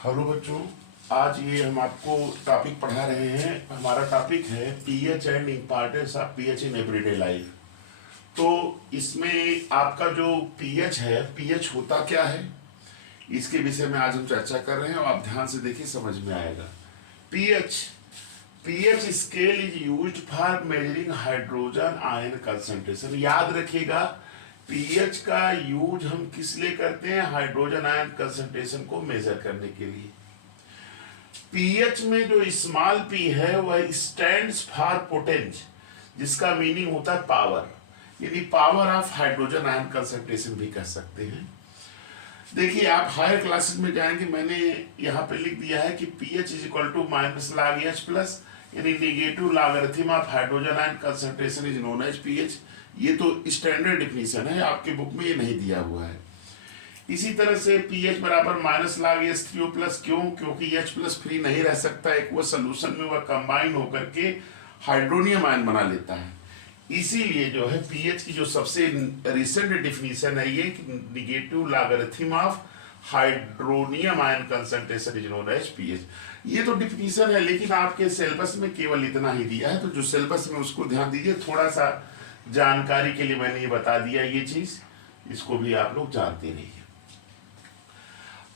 Hello बच्चों, आज ये हम आपको टॉपिक पढ़ा रहे हैं। हमारा टॉपिक है pH and importance of pH in everyday life. तो इसमें आपका जो पीएच है, पीएच होता क्या है, इसके विषय में आज हम चर्चा कर रहे हैं और आप ध्यान से देखिए, समझ में आएगा। PH pH scale is used for measuring hydrogen ion concentration. याद रखिएगा, पीएच का यूज हम किस लिए करते हैं? हाइड्रोजन आयन कंसंट्रेशन को मेजर करने के लिए। पीएच में जो स्मॉल पी है वह स्टैंड्स फॉर पोटेंस, जिसका मीनिंग होता है पावर, यानी power of hydrogen ion concentration भी कह सकते हैं। देखिए, आप हायर क्लासेस में जाएंगे, मैंने यहाँ पे लिख दिया है कि pH is equal to minus log H plus, यानी negative logarithm of hydrogen ion concentration is known as pH. ये तो स्टैंडर्ड डिफिनीशन है, आपके बुक में ये नहीं दिया हुआ है। इसी तरह से पीएच बराबर minus log H three plus, क्यों? क्योंकि एच प्लस फ्री नहीं रह सकता, एक वो सोल्यूशन में वह कंबाइन होकर के हाइड्रोनियम आयन बना लेता है। इसीलिए जो है पीएच की जो सबसे रिसेंट डिफिनीशन है ये कि negative logarithm of hydronium ion concentration is known as pH. ये तो डिफिनीशन है, लेकिन आपके सिलेबस में केवल इतना ही दिया है, तो जो सिलेबस में उसको ध्यान दीजिए। थोड़ा सा जानकारी के लिए मैंने ये बता दिया, ये चीज इसको भी आप लोग जानते रहिए।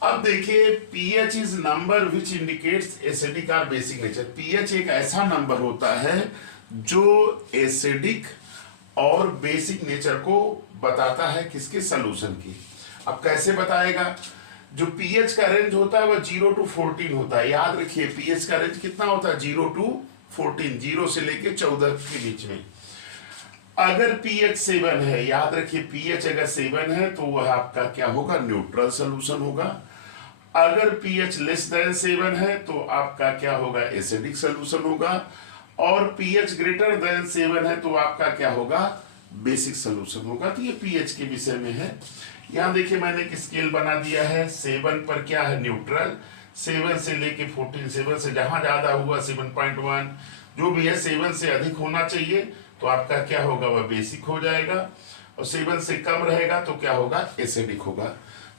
अब देखिए, pH is number which indicates acidic और बेसिक नेचर। पीएच एक ऐसा नंबर होता है जो एसिडिक और बेसिक नेचर को बताता है, किसके? सॉल्यूशन की। अब कैसे बताएगा? जो पीएच का रेंज होता है वह 0 to 14 होता है। याद रखिए, पीएच का रेंज कितना होता है? 0 to 14, 0 से लेके 14 के बीच में। अगर पीएच 7 है, याद रखिए, पीएच अगर 7 है तो वह आपका क्या होगा? न्यूट्रल सॉल्यूशन होगा। अगर पीएच लेस देन 7 है तो आपका क्या होगा? एसिडिक सॉल्यूशन होगा। और पीएच ग्रेटर देन 7 है तो आपका क्या होगा? बेसिक सॉल्यूशन होगा। तो ये पीएच के विषय में है। यहाँ देखिए, मैंने एक स्केल बना दिया है। 7 पर क्या है? न्यूट्रल। 7 से लेके 14, 7 से जहां ज्यादा हुआ 7.1, जो भी है 7 से अधिक होना चाहिए, तो आपका क्या होगा? वह बेसिक हो जाएगा। और 7 से कम रहेगा तो क्या होगा? एसिडिक होगा।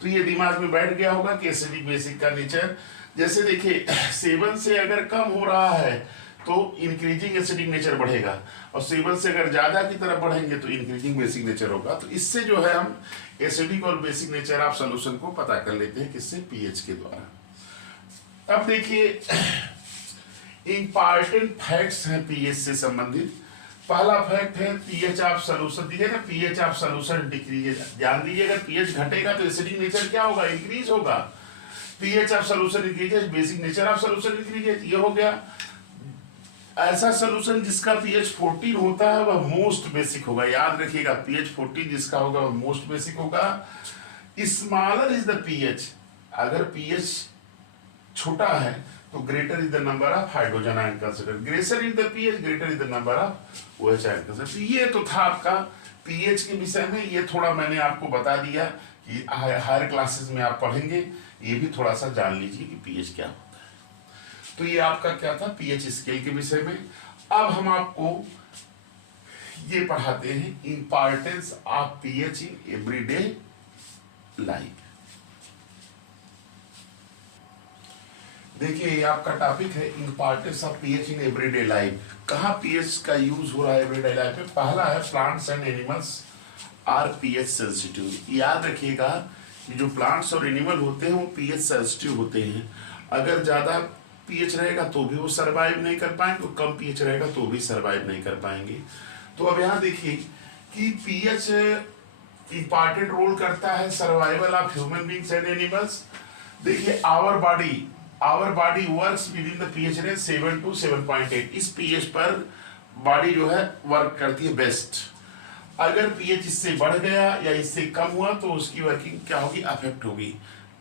तो ये दिमाग में बैठ गया होगा कि एसिडिक बेसिक का नेचर। जैसे देखिए, 7 से अगर कम हो रहा है तो इंक्रीजिंग एसिडिक नेचर बढ़ेगा, और 7 से अगर ज्यादा की तरफ बढ़ेंगे तो इंक्रीजिंग बेसिक नेचर होगा। तो इससे जो है हम एसिडिक और बेसिक नेचर ऑफ सॉल्यूशन को पता कर लेते हैं, किससे? पीएच के द्वारा। अब देखिए, इंपॉर्टेंट फैक्ट्स हैं पीएच से संबंधित। पहला फैक्ट है पीएच ऑफ सॉल्यूशन। दीजिएगा, पीएच ऑफ सॉल्यूशन डिक्रीज। ध्यान दीजिए, अगर पीएच घटेगा तो एसिडिक नेचर क्या होगा? इंक्रीज होगा। PH of solution increases, basic nature of solution increases. ये हो गया। ऐसा सॉल्यूशन जिसका पीएच 14 होता है वह मोस्ट बेसिक होगा। याद रखिएगा, पीएच 14 जिसका होगा वह मोस्ट बेसिक होगा। स्मॉलर इज द पीएच, अगर पीएच छोटा है तो greater is the number of hydrogen ion consider. Greater is the pH, greater is the number of OH ion consider. ये तो था आपका पीएच के विषय में। ये थोड़ा मैंने आपको बता दिया कि हायर क्लासेस में आप पढ़ेंगे, ये भी थोड़ा सा जान लीजिए कि पीएच क्या होता है। तो ये आपका क्या था? पीएच स्केल के विषय में। अब हम आपको ये पढ़ाते हैं importance of pH in everyday life. देखिए, ये आपका टॉपिक है importance of pH in everyday life. कहाँ पीएच का यूज हो रहा है एवरीडे लाइफ में? पहला है plants and animals are pH sensitive. याद रखिएगा कि जो प्लांट्स और एनिमल होते हैं वो पीएच सेंसिटिव होते हैं। अगर ज्यादा पीएच रहेगा तो भी वो सरवाइव नहीं कर पाएंगे, और कम पीएच रहेगा तो भी सरवाइव नहीं कर पाएंगे। तो अब यहाँ देखिए कि पीएच इंपॉर्टेंट रोल करता है survival of human beings and animals. देखिए, our body works within the pH range 7 to 7.8। इस पीएच पर बॉडी जो है वर्क करती है बेस्ट। अगर पीएच इससे बढ़ गया या इससे कम हुआ तो उसकी वर्किंग क्या होगी? अफेक्ट होगी।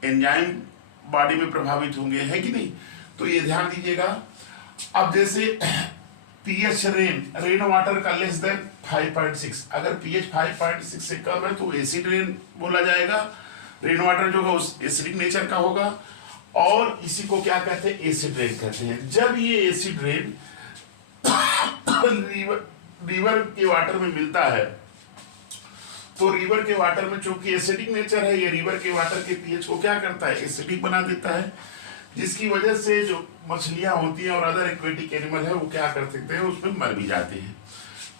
एंजाइम बॉडी में प्रभावित होंगे, है कि नहीं? तो ये ध्यान दीजिएगा। अब जैसे पीएच रेन वाटर का लेस देन 5.6, अगर पीएच 5.6 से कम है तो एसिड रेन बोला जाएगा। रेन वाटर जो है उस एसिडिक नेचर का होगा, और इसी को क्या कहते हैं? एसिड रेन कहते हैं। जब ये एसिड रेन रिवर के वाटर में मिलता है तो रिवर के वाटर में चूंकि एसिडिक नेचर है, ये रिवर के वाटर के पीएच को क्या करता है? एसिडिक बना देता है। जिसकी वजह से जो मछलियां होती हैं और अदर एक्वेटिक एनिमल है वो क्या कर सकते हैं, उसमें मर भी जाते हैं।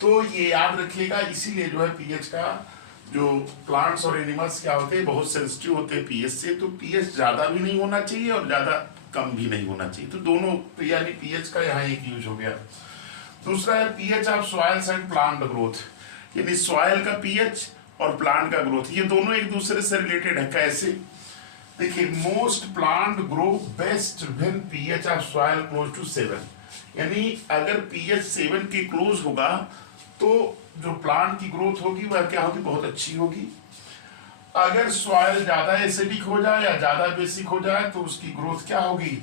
तो ये याद रखिएगा, इसीलिए जो है पीएच का, जो प्लांट्स और एनिमल्स क्या होते हैं, बहुत सेंसिटिव होते हैं पीएच से। तो पीएच ज्यादा भी नहीं होना चाहिए और ज्यादा कम भी नहीं होना चाहिए। तो दोनों, तो यानी पीएच का यहाँ एक यूज हो गया। दूसरा है pH of soils and plant growth, यानी सॉइल का पीएच और प्लांट का ग्रोथ, ये दोनों एक दूसरे से रिलेटेड है। कैसे? देखिए, most plant grow best when pH of soil close to 7, यानी अगर पीएच 7 के क्लोज होगा तो जो प्लांट की ग्रोथ होगी वह क्या होगी, बहुत अच्छी होगी। अगर सॉइल ज्यादा एसिडिक हो जाए या ज्यादा बेसिक हो जाए तो उसकी ग्रोथ क्या होगी,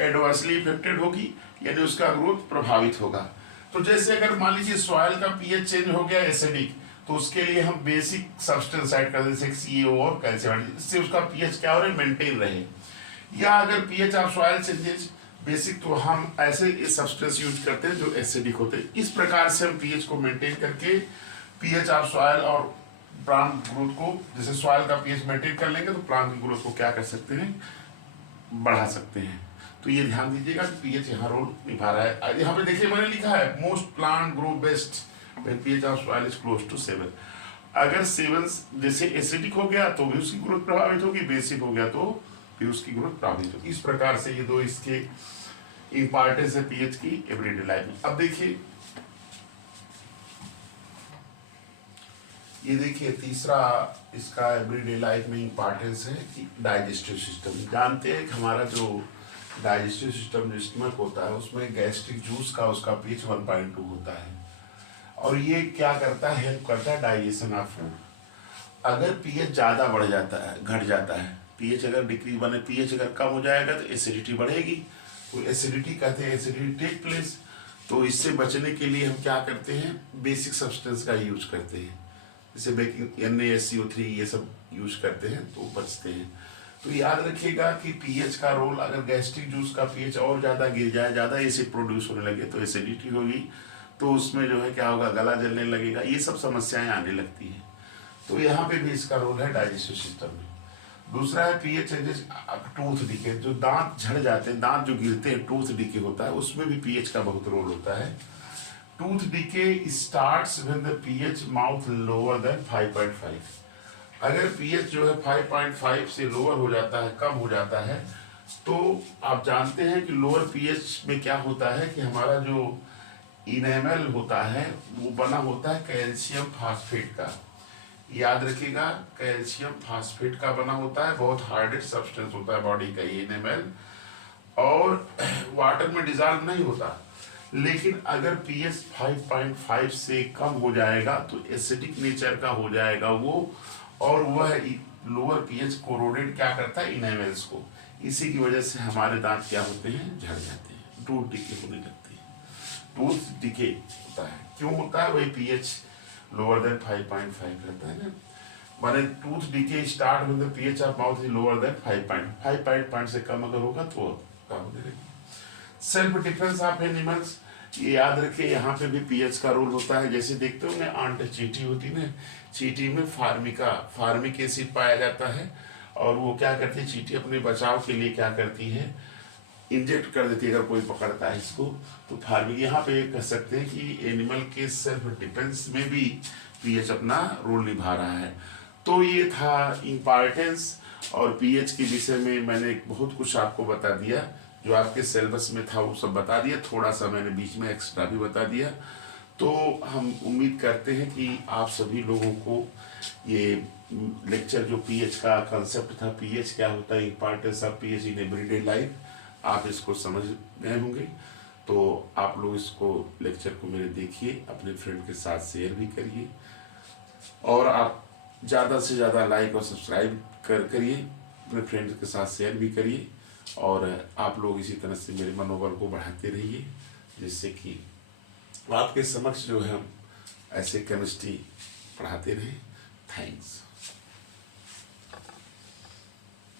एडवर्सली इफेक्टेड होगी, यानी उसका ग्रोथ प्रभावित होगा। तो जैसे अगर मान लीजिए सॉइल का पीएच चेंज हो गया एसिडिक, तो उसके लिए हम बेसिक सब्सटेंस ऐड कर देते हैं, सीएओ और कैल्शियम, इससे उसका पीएच क्या हो रहे, मेंटेन रहे। या अगर pH of soil changes basic, तो हम ऐसे सब्सटेंस यूज करते हैं जो एसिडिक होते हैं। इस प्रकार से हम पीएच को मेंटेन करके पीएच ऑफ सॉइल और प्लांट ग्रोथ को, जैसे सॉइल का पीएच मेंटेन कर लेंगे तो प्लांट की ग्रोथ को क्या कर सकते हैं, बढ़ा सकते हैं। तो ये ध्यान दीजिएगा कि पीएच यहाँ रोल निभा रहा है। यहाँ पे देखिए मैंने लिखा है most plant grow best when pH of soil is close to 7। अगर 7 जैसे एसिडिक हो गया तो भी उसकी ग्रोथ प्रभावित होगी, बेसिक हो गया तो भी उसकी ग्रोथ प्रभावित होगी। इस प्रकार से ये दो इसके इंपॉर्टेंस है पीएच की एवरीडे लाइफ में। अब देखिए, ये देखिए तीसरा इसका एवरीडे लाइफ में इंपॉर्टेंस है कि डाइजेस्टिव सिस्टम। जानते हैं कि हमारा जो डाइजेस्टिव सिस्टम जो स्टमक होता है उसमें गैस्ट्रिक जूस का उसका पीएच 1.2 होता है, और ये क्या करता है, हेल्प करता है डाइजेशन ऑफ फूड। अगर पीएच ज्यादा बढ़ जाता है, घट जाता है, पीएच अगर डिक्रीज बने, पीएच अगर कम हो जाएगा तो एसिडिटी बढ़ेगी। तो एसिडिटी कहते हैं, एसिडिटी टेक प्लेस। तो इससे बचने के लिए हम क्या करते हैं, बेसिक सब्सटेंस का यूज करते हैं, जैसे बेकिंग NaSCO3 ये सब यूज करते हैं तो बचते हैं। तो याद रखिएगा कि पीएच का रोल, अगर गैस्ट्रिक जूस का पीएच और ज्यादा गिर जाए, ज्यादा एसिड प्रोड्यूस होने लगे तो एसिडिटी होगी, तो उसमें जो है क्या होगा, गला जलने लगेगा, ये सब समस्याएं आने लगती हैं। तो यहाँ पे भी इसका रोल है डाइजेस्टिव सिस्टम में। दूसरा है पीएच चेंजेस, टूथ डिके, जो दांत झड़ जाते हैं, दांत जो गिरते हैं, टूथ डिके होता है, उसमें भी पीएच का बहुत रोल होता है। Tooth decay starts when the pH mouth lower than 5.5। अगर पीएच जो है 5.5 से लोअर हो जाता है, कम हो जाता है, तो आप जानते हैं कि लोअर पीएच में क्या होता है कि हमारा जो इनेमल होता है वो बना होता है कैल्शियम फास्फेट का। याद रखिएगा, कैल्शियम फास्फेट का बना होता है, बहुत हार्डेड सब्सटेंस होता है बॉडी का ये इनेमल, और वाटर में डिजॉल्व नहीं होता। लेकिन अगर पीएच 5.5 से कम हो जाएगा तो एसिडिक नेचर का हो जाएगा वो, और वह लोअर पीएच कोरोडेड क्या करता है, इनेमल्स को। इसी की वजह से हमारे दांत क्या होते हैं, झड़ जाते हैं, टूथ डिके होने लगती है। टूथ डिके होता है, क्यों होता है, वही पीएच लोअर देन 5.5 रहता है ना। माने tooth decay start when the pH of mouth is lower than 5.5 से कम अगर होगा तो क्या होने लगेगा। सेल्फ डिफेंस ऑफ एनिमल्स, ये याद रखिए, यहाँ पे भी पीएच का रोल होता है। जैसे देखते होंगे आंट चींटी होती है ना, चींटी में फार्मिक एसिड पाया जाता है, और वो क्या करती है, चींटी अपने बचाव के लिए क्या करती है, इंजेक्ट कर देती है अगर कोई पकड़ता है इसको। तो फार्मिक, यहाँ पे कह सकते हैं कि एनिमल के सेल्फ डिफेंस में भी पीएच अपना रोल निभा रहा है। तो ये था इम्पॉर्टेंस, और पीएच के विषय में मैंने बहुत कुछ आपको बता दिया, जो आपके सिलेबस में था वो सब बता दिया, थोड़ा सा मैंने बीच में एक्स्ट्रा भी बता दिया। तो हम उम्मीद करते हैं कि आप सभी लोगों को ये लेक्चर, जो पीएच का कंसेप्ट था, पीएच क्या होता है, importance of pH in everyday life, आप इसको समझ गए होंगे। तो आप लोग इसको लेक्चर को मेरे देखिए, अपने फ्रेंड के साथ शेयर भी करिए, और आप ज़्यादा से ज़्यादा लाइक और सब्सक्राइब करिए, अपने फ्रेंड्स के साथ शेयर भी करिए, और आप लोग इसी तरह से मेरे मनोबल को बढ़ाते रहिए, जिससे कि आपके समक्ष जो है हम ऐसे केमिस्ट्री पढ़ाते रहें। थैंक्स।